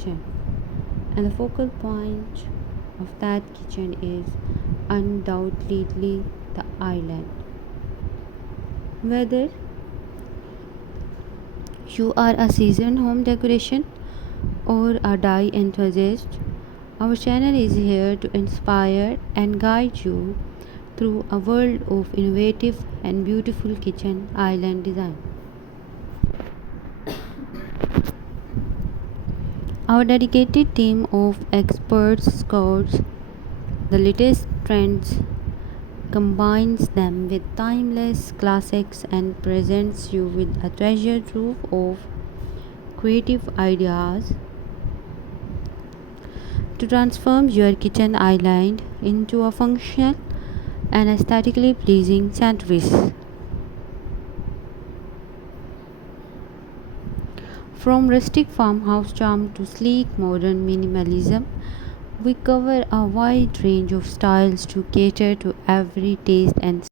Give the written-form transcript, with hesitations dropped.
kitchen, and the focal point of that kitchen is undoubtedly the island. Whether you are a seasoned home decoration or a dye enthusiast, our channel is here to inspire and guide you through a world of innovative and beautiful kitchen island design. Our dedicated team of experts scouts the latest trends, combines them with timeless classics, and presents you with a treasure trove of creative ideas to transform your kitchen island into a functional and aesthetically pleasing centerpiece. From rustic farmhouse charm to sleek modern minimalism, we cover a wide range of styles to cater to every taste and